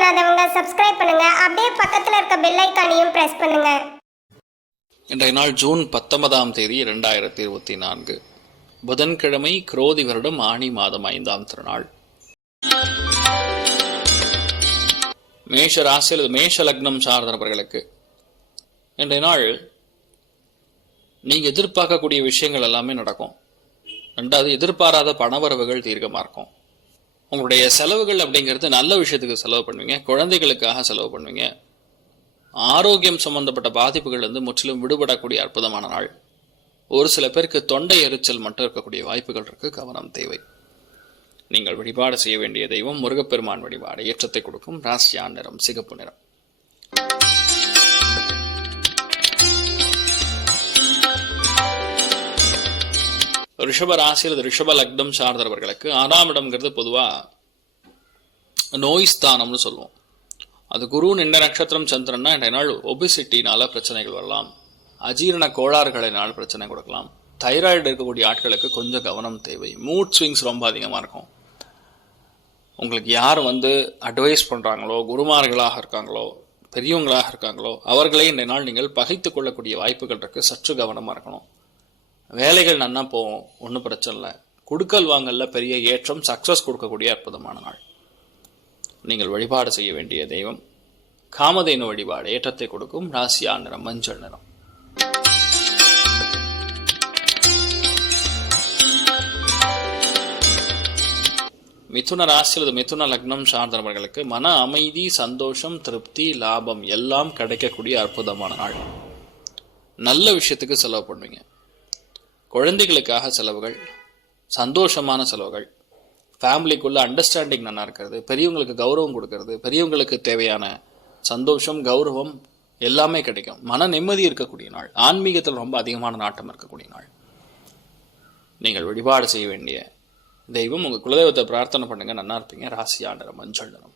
பண்ணாதவங்க சப்ஸ்கிரைப் பண்ணுங்க. அப்படியே பக்கத்துல இருக்க பெல் ஐகானையும் பிரஸ் பண்ணுங்க. இன்றைய நாள் ஜூன் 19ஆம் தேதி 2024 புதன்கிழமை, குரோதி வருடம் ஆனி மாதம் 5ஆம் திருநாள். மேஷ ராசி அல்லது மேஷ லக்னம் சார்ந்தவர்களுக்கு இன்றைய நாள் நீங்க எதிர்பார்க்கக்கூடிய விஷயங்கள் எல்லாமே நடக்கும். ரெண்டாவது, எதிர்பாராத பணவரவுகள் தீர்க்கமா இருக்கும். உங்களுடைய செலவுகள் அப்படிங்கிறது நல்ல விஷயத்துக்கு செலவு பண்ணுவீங்க, குழந்தைகளுக்காக செலவு பண்ணுவீங்க. ஆரோக்கியம் சம்பந்தப்பட்ட பாதிப்புகள் முற்றிலும் விடுபடக்கூடிய அற்புதமான நாள். ஒரு சில பேருக்கு தொண்டை எரிச்சல் மட்டும் இருக்கக்கூடிய வாய்ப்புகள் இருக்கு, கவனம் தேவை. நீங்கள் வழிபாடு செய்ய வேண்டிய தெய்வம் முருகப்பெருமான் வழிபாடு. ஏற்றத்தை கொடுக்கும் ராசியா நிறம் சிகப்பு நிறம். ரிஷப ராசி அல்லது ரிஷப லக்னம் சார்ந்தவர்களுக்கு 6ஆம் இடம்ங்கிறது பொதுவா நோய் ஸ்தானம்னு சொல்லுவோம். அது குரு நின்ற நட்சத்திரம் சந்திரன்னா இன்றைய நாள் ஒபிசிட்டினால பிரச்சனைகள் வரலாம், அஜீரண கோளாறுகளினால் பிரச்சனை கொடுக்கலாம். தைராய்டு இருக்கக்கூடிய ஆட்களுக்கு கொஞ்சம் கவனம் தேவை. மூட் ஸ்விங்ஸ் ரொம்ப அதிகமாக இருக்கும். உங்களுக்கு யார் அட்வைஸ் பண்ணுறாங்களோ, குருமார்களாக இருக்காங்களோ, பெரியவங்களாக இருக்காங்களோ, அவர்களே இன்றைய நாள் நீங்கள் பகைத்து கொள்ளக்கூடிய வாய்ப்புகள் இருக்கு. சற்று கவனமாக இருக்கணும். வேலைகள் நன்னா போகும், ஒன்றும் பிரச்சனை இல்லை. குடுக்கல் வாங்கல்ல பெரிய ஏற்றம், சக்சஸ் கொடுக்கக்கூடிய அற்புதமான நாள். நீங்கள் வழிபாடு செய்ய வேண்டிய தெய்வம் காமதேனு வழிபாடு. ஏற்றத்தை கொடுக்கும் ராசியா நிறம் மஞ்சள் நிறம். மிதுன ராசி அல்லது மிதுன லக்னம் சார்ந்தவர்களுக்கு மன அமைதி, சந்தோஷம், திருப்தி, லாபம் எல்லாம் கிடைக்கக்கூடிய அற்புதமான நாள். நல்ல விஷயத்துக்கு செலவு பண்ணுவீங்க. குழந்தைகளுக்காக செலவுகள், சந்தோஷமான செலவுகள், ஃபேமிலிக்குள்ள அண்டர்ஸ்டாண்டிங் நல்லா இருக்கிறது, பெரியவங்களுக்கு கௌரவம் கொடுக்கறது, பெரியவங்களுக்கு தேவையான சந்தோஷம், கௌரவம் எல்லாமே கிடைக்கும். மன நிம்மதி இருக்கக்கூடிய நாள். ஆன்மீகத்தில் ரொம்ப அதிகமான நாட்டம் இருக்கக்கூடிய நாள். நீங்கள் வழிபாடு செய்ய வேண்டிய தெய்வம் உங்க குலதெய்வத்தை பிரார்த்தனை பண்ணுங்க, நல்லா இருப்பீங்க. ராசியா நிறம் மஞ்சள் நிறம்.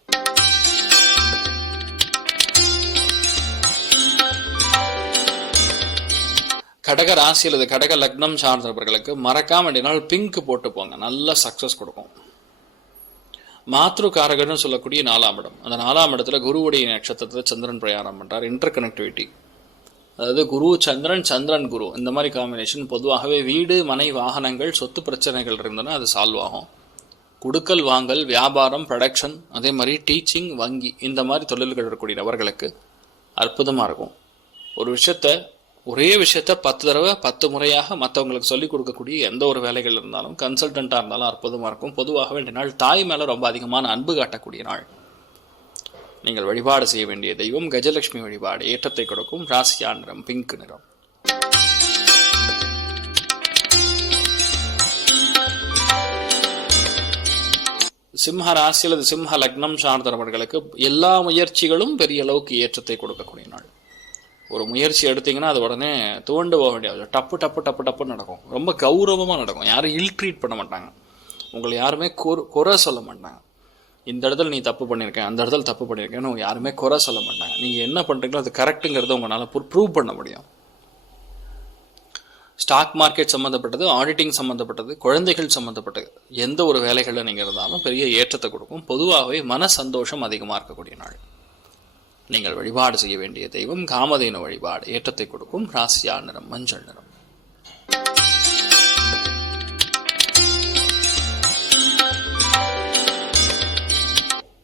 கடக ராசி அல்லது கடக லக்னம் சார்ந்தவர்களுக்கு மறக்காம நாள் பிங்க் போட்டு போங்க, நல்ல சக்சஸ் கொடுக்கும். மாத்ருகாரகன்னு சொல்லக்கூடிய 4ஆம் இடம். அந்த 4ஆம் இடத்துல குருவுடைய நட்சத்திரத்தில் சந்திரன் பிரயாணம் பண்றார். இன்டர் கனெக்டிவிட்டி, அதாவது குரு சந்திரன், சந்திரன் குரு, இந்த மாதிரி காம்பினேஷன் பொதுவாகவே வீடு, மனை, வாகனங்கள், சொத்து பிரச்சனைகள் இருந்ததுன்னா அது சால்வ் ஆகும். குடுக்கல் வாங்கல், வியாபாரம், ப்ரொடக்ஷன், அதே மாதிரி டீச்சிங், வங்கி, இந்த மாதிரி தொழில்கள் இருக்கக்கூடிய நபர்களுக்கு அற்புதமா இருக்கும். ஒரு விஷயத்த ஒரே விஷயத்த 10 தடவை 10 முறையாக மற்றவங்களுக்கு சொல்லிக் கொடுக்கக்கூடிய எந்த ஒரு வேலைகள் இருந்தாலும், கன்சல்டண்டா இருந்தாலும் அற்புதமா இருக்கும். பொதுவாகவே இந்த நாள் தாய் மேல ரொம்ப அதிகமான அன்பு காட்டக்கூடிய நாள். நீங்கள் வழிபாடு செய்ய வேண்டிய தெய்வம் கஜலட்சுமி வழிபாடு. ஏற்றத்தை கொடுக்கும் ராசியா நிறம் பிங்க் நிறம். சிம்ம ராசி அல்லது சிம்ம லக்னம் சார்ந்தவர்களுக்கு எல்லா முயற்சிகளும் பெரிய அளவுக்கு ஏற்றத்தை கொடுக்கக்கூடிய நாள். ஒரு முயற்சி எடுத்தீங்கன்னா அது உடனே துவண்டு போக வேண்டியது. டப்பு டப்பு டப்பு டப்புன்னு நடக்கும். ரொம்ப கௌரவமாக நடக்கும். யாரும் இல் ட்ரீட் பண்ண மாட்டாங்க. உங்களை யாருமே குறை சொல்ல மாட்டாங்க. இந்த இடத்துல நீ தப்பு பண்ணியிருக்கேன், அந்த இடத்துல தப்பு பண்ணியிருக்கேன்னு யாருமே குறை சொல்ல மாட்டாங்க. நீங்கள் என்ன பண்ணுறீங்களோ அது கரெக்டுங்கிறத உங்களால் ப்ரூவ் பண்ண முடியும். ஸ்டாக் மார்க்கெட் சம்மந்தப்பட்டது, ஆடிட்டிங் சம்மந்தப்பட்டது, குழந்தைகள் சம்மந்தப்பட்டது, எந்த ஒரு வேலைகளில் நீங்கள் இருந்தாலும் பெரிய ஏற்றத்தை கொடுக்கும். பொதுவாகவே மன சந்தோஷம் அதிகமாக இருக்கக்கூடிய நாள். நீங்கள் வழிபாடு செய்ய வேண்டிய தெய்வம் காமதேனு வழிபாடு. ஏற்றத்தை கொடுக்கும் ராசியா நிறம் மஞ்சள் நிறம்.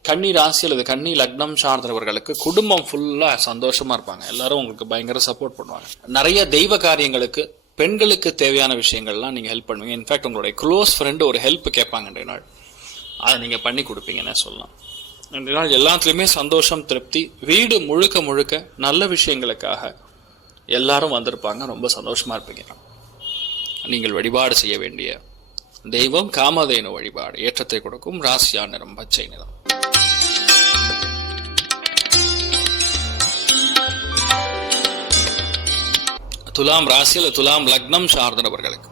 கன்னி ராசி அல்லது கன்னி லக்னம் சார்ந்தவர்களுக்கு குடும்பம் ஃபுல்லா சந்தோஷமா இருப்பாங்க. எல்லாரும் உங்களுக்கு பயங்கர சப்போர்ட் பண்ணுவாங்க. நிறைய தெய்வ காரியங்களுக்கு, பெண்களுக்கு தேவையான விஷயங்கள்லாம் நீங்க ஹெல்ப் பண்ணுவீங்க. இன்ஃபேக்ட் உங்களுடைய க்ளோஸ் ஃப்ரெண்டு ஒரு ஹெல்ப் கேட்பாங்க இன்றைய நாள், அதை நீங்க பண்ணி கொடுப்பீங்கன்னு சொல்லலாம். இன்றைய நாள் எல்லாத்துலேயுமே சந்தோஷம், திருப்தி. வீடு முழுக்க முழுக்க நல்ல விஷயங்களுக்காக எல்லாரும் வந்திருப்பாங்க. ரொம்ப சந்தோஷமா இருப்பீங்க. நீங்கள் வழிபாடு செய்ய வேண்டிய தெய்வம் காமதேனு வழிபாடு. ஏற்றத்தை கொடுக்கும் ராசியா நிறம் பச்சை நிறம். துலாம் ராசி அல்லது துலாம் லக்னம் சார்ந்தவர்களுக்கு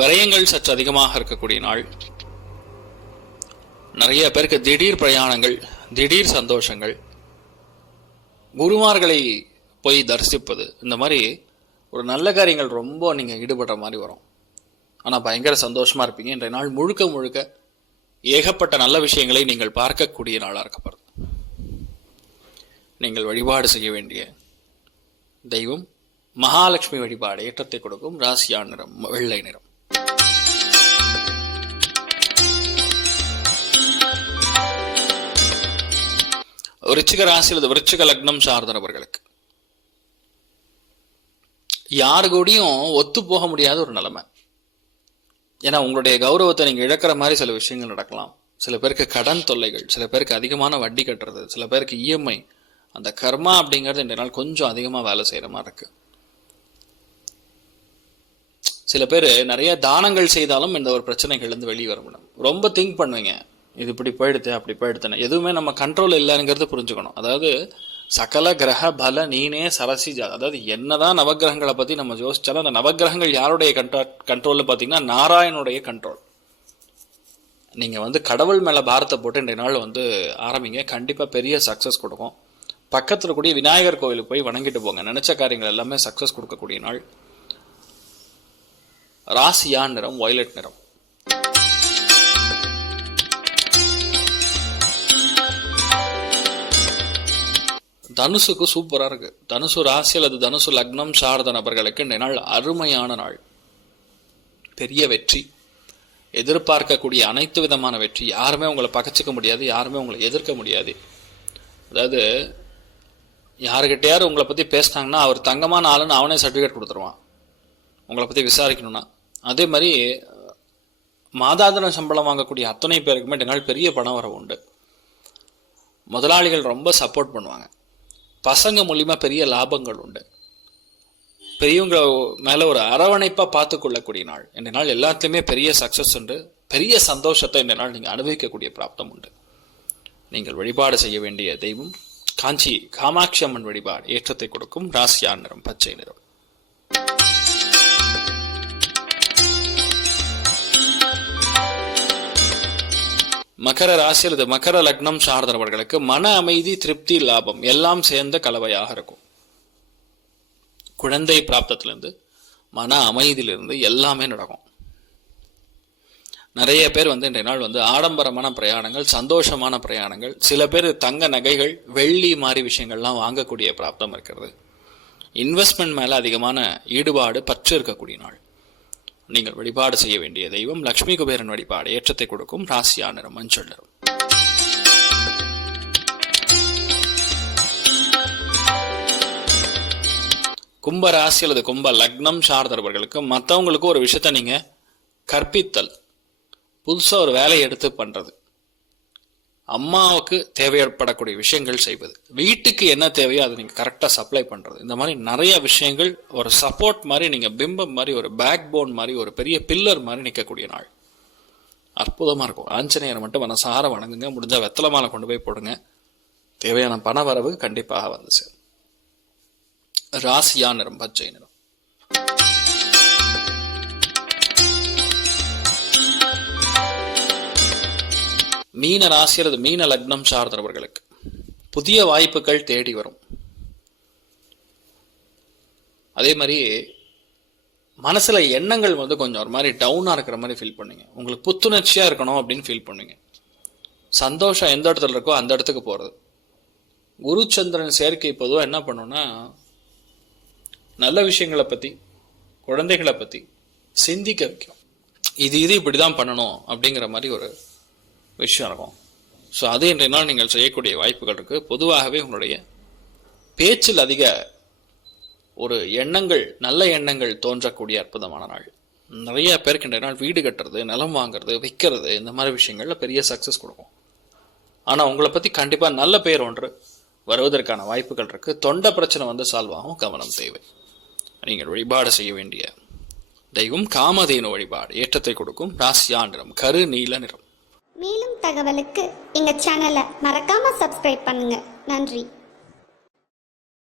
விரயங்கள் சற்று அதிகமாக இருக்கக்கூடிய நாள். நிறைய பேருக்கு திடீர் பிரயாணங்கள், திடீர் சந்தோஷங்கள், குருமார்களை போய் தரிசிப்பது, இந்த மாதிரி ஒரு நல்ல காரியங்கள் ரொம்ப நீங்கள் ஈடுபடுற மாதிரி வரும். ஆனால் பயங்கர சந்தோஷமா இருப்பீங்க. இன்றைய நாள் முழுக்க முழுக்க ஏகப்பட்ட நல்ல விஷயங்களை நீங்கள் பார்க்கக்கூடிய நாளாக இருக்கப்படுது. நீங்கள் வழிபாடு செய்ய வேண்டிய தெய்வம் மகாலட்சுமி வழிபாடு ஏற்றத்தை கொடுக்கும். ராசியான நிறம் வெள்ளை நிறம். விருச்சிக ராசி அல்லது விருச்சிக லக்னம் சார்ந்த நபர்களுக்கு யாரு கூடயும் ஒத்து போக முடியாத ஒரு நிலைமை. ஏன்னா உங்களுடைய கௌரவத்தை நீங்க இழக்கிற மாதிரி சில விஷயங்கள் நடக்கலாம். சில பேருக்கு கடன் தொல்லைகள், சில பேருக்கு அதிகமான வட்டி கட்டுறது, சில பேருக்கு இஎம்ஐ, அந்த கர்மா அப்படிங்கிறது இந்த நாள் கொஞ்சம் அதிகமா வேலை செய்யற மாதிரி இருக்கு. சில பேர் நிறைய தானங்கள் செய்தாலும் இந்த ஒரு பிரச்சனைகள் இருந்து வெளியே வர முடியும். ரொம்ப திங்க் பண்ணுவீங்க, இது இப்படி போயிடுது அப்படி போயிடுதுன்னு. எதுவுமே நம்ம கண்ட்ரோல் இல்லைங்கிறது புரிஞ்சுக்கணும். அதாவது சகல கிரக பல நீனே சரசி அதாவது என்னதான் நவகிரகங்களை பத்தி நம்ம யோசிச்சாலும் அந்த நவகிரகங்கள் யாருடைய கண்ட்ரோல்ல பாத்தீங்கன்னா நாராயணுடைய கண்ட்ரோல். நீங்க கடவுள் மேல பாரத்தை போட்டு இன்றைய நாள் ஆரம்பிங்க, கண்டிப்பா பெரிய சக்சஸ் கொடுக்கும். பக்கத்துல கூடிய விநாயகர் கோவிலுக்கு போய் வணங்கிட்டு போங்க, நினைச்ச காரியங்கள் எல்லாமே சக்சஸ் கொடுக்கக்கூடிய நாள். ராசியான நிறம் வயலட் நிறம். தனுசுக்கு சூப்பரா இருக்கு. தனுசு ராசி அல்லது தனுசு லக்னம் சார்ந்த நபர்களுக்கு இந்த நாள் அருமையான நாள். பெரிய வெற்றி, எதிர்பார்க்கக்கூடிய அனைத்து விதமான வெற்றி. யாருமே உங்களை பகச்சிக்க முடியாது, யாருமே உங்களை எதிர்க்க முடியாது. அதாவது யாருக்கிட்டையாரும் உங்களை பத்தி பேசினாங்கன்னா அவர் தங்கமான ஆளுன்னு அவனே சர்டிஃபிகேட் கொடுத்துருவான் உங்களை பத்தி விசாரிக்கணும்னா. அதே மாதிரி மாதாந்திர சம்பளம் வாங்கக்கூடிய அத்தனை பேருக்குமே இந்த நாள் பெரிய பணம் வர உண்டு. முதலாளிகள் ரொம்ப சப்போர்ட் பண்ணுவாங்க. பசங்க மூலியமா பெரிய லாபங்கள் உண்டு. பெரியவங்க மேல ஒரு அரவணைப்பா பார்த்து கொள்ளக்கூடிய நாள். இந்த நாள் எல்லாத்துலயுமே பெரிய சக்சஸ் உண்டு. பெரிய சந்தோஷத்தை இந்த நாள் நீங்க அனுபவிக்கக்கூடிய பிராப்தம் உண்டு. நீங்கள் வழிபாடு செய்ய வேண்டிய தெய்வம் காஞ்சி காமாட்சி அம்மன் வழிபாடு ஏற்றத்தை கொடுக்கும். ராசியான நிறம் பச்சை நிறம். மகர ராசி அல்லது மகர லக்னம் சார்ந்தவர்களுக்கு மன அமைதி, திருப்தி, லாபம் எல்லாம் சேர்ந்த கலவையாக இருக்கும். குழந்தை பிராப்தத்திலிருந்து மன அமைதியிலிருந்து எல்லாமே நடக்கும். நிறைய பேர் இன்றைய நாள் ஆடம்பரமான பிரயாணங்கள், சந்தோஷமான பிரயாணங்கள், சில பேர் தங்க நகைகள், வெள்ளி மாதிரி விஷயங்கள்லாம் வாங்கக்கூடிய பிராப்தம் இருக்கிறது. இன்வெஸ்ட்மெண்ட் மேல அதிகமான ஈடுபாடு, பற்று இருக்கக்கூடிய நாள். நீங்கள் வழிபாடு செய்ய வேண்டிய தெய்வம் லட்சுமி குபேரன் வழிபாடு ஏற்றத்தை கொடுக்கும். ராசியான நிறம் மஞ்சள் நிறம். கும்ப ராசி அல்லது கும்ப லக்னம் சார்ந்தவர்களுக்கு மற்றவங்களுக்கு ஒரு விஷயத்த நீங்க கற்பித்தல், புதுசா ஒரு வேலையை எடுத்து பண்றது, அம்மாவுக்கு தேவைப்படக்கூடிய விஷயங்கள் செய்வது, வீட்டுக்கு என்ன தேவையோ அதை நீங்க கரெக்டா சப்ளை பண்றது, இந்த மாதிரி நிறைய விஷயங்கள் ஒரு சப்போர்ட் மாதிரி, நீங்க பிம்பம் மாதிரி, ஒரு பேக் போன் மாதிரி, ஒரு பெரிய பில்லர் மாதிரி நிற்கக்கூடிய நாள். அற்புதமா இருக்கும். ஆஞ்சநேயரை மட்டும் மனசார வணங்குங்க. முடிஞ்சா வெத்தலை மாலை கொண்டு போய் போடுங்க. தேவையான பண வரவு கண்டிப்பாக சேரும். ராசியான நிறம் பச்சை நிறம். மீன ராசி அல்லது மீன லக்னம் சார்ந்தவர்களுக்கு புதிய வாய்ப்புகள் தேடி வரும். அதே மாதிரி மனசுல எண்ணங்கள் கொஞ்சம் ஒரு மாதிரி டவுனா இருக்கிற மாதிரி ஃபீல் பண்ணுங்க. உங்களுக்கு புத்துணர்ச்சியா இருக்கணும் அப்படின்னு ஃபீல் பண்ணுங்க. சந்தோஷம் எந்த இடத்துல இருக்கோ அந்த இடத்துக்கு போறது. குரு சந்திரன் சேர்க்கை பொதுவாக என்ன பண்ணும்னா நல்ல விஷயங்களை பத்தி, குழந்தைகளை பத்தி சிந்திக்க வைக்கும். இது இப்படிதான் பண்ணணும் அப்படிங்கிற மாதிரி ஒரு விஷயம் இருக்கும். ஸோ அது இன்றைய நாள் நீங்கள் செய்யக்கூடிய வாய்ப்புகள் இருக்கு. பொதுவாகவே உங்களுடைய பேச்சில் அதிக ஒரு எண்ணங்கள், நல்ல எண்ணங்கள் தோன்றக்கூடிய அற்புதமான நாள். நிறைய பேருக்கு இன்றைய நாள் வீடு கட்டுறது, நிலம் வாங்குறது, விற்கிறது, இந்த மாதிரி விஷயங்கள்ல பெரிய சக்சஸ் கொடுக்கும். ஆனா உங்களை பத்தி கண்டிப்பா நல்ல பேர் ஒன்று வருவதற்கான வாய்ப்புகள் இருக்கு. தொண்டை பிரச்சனை சால்வ் ஆகும், கவனம் தேவை. நீங்கள் வழிபாடு செய்ய வேண்டிய தெய்வம் காமதேனு வழிபாடு ஏற்றத்தை கொடுக்கும். ராசியான நிறம் கரு நீல நிறம். மேலும் தகவலுக்கு எங்க சேனலை மறக்காம சப்ஸ்கிரைப் பண்ணுங்க. நன்றி.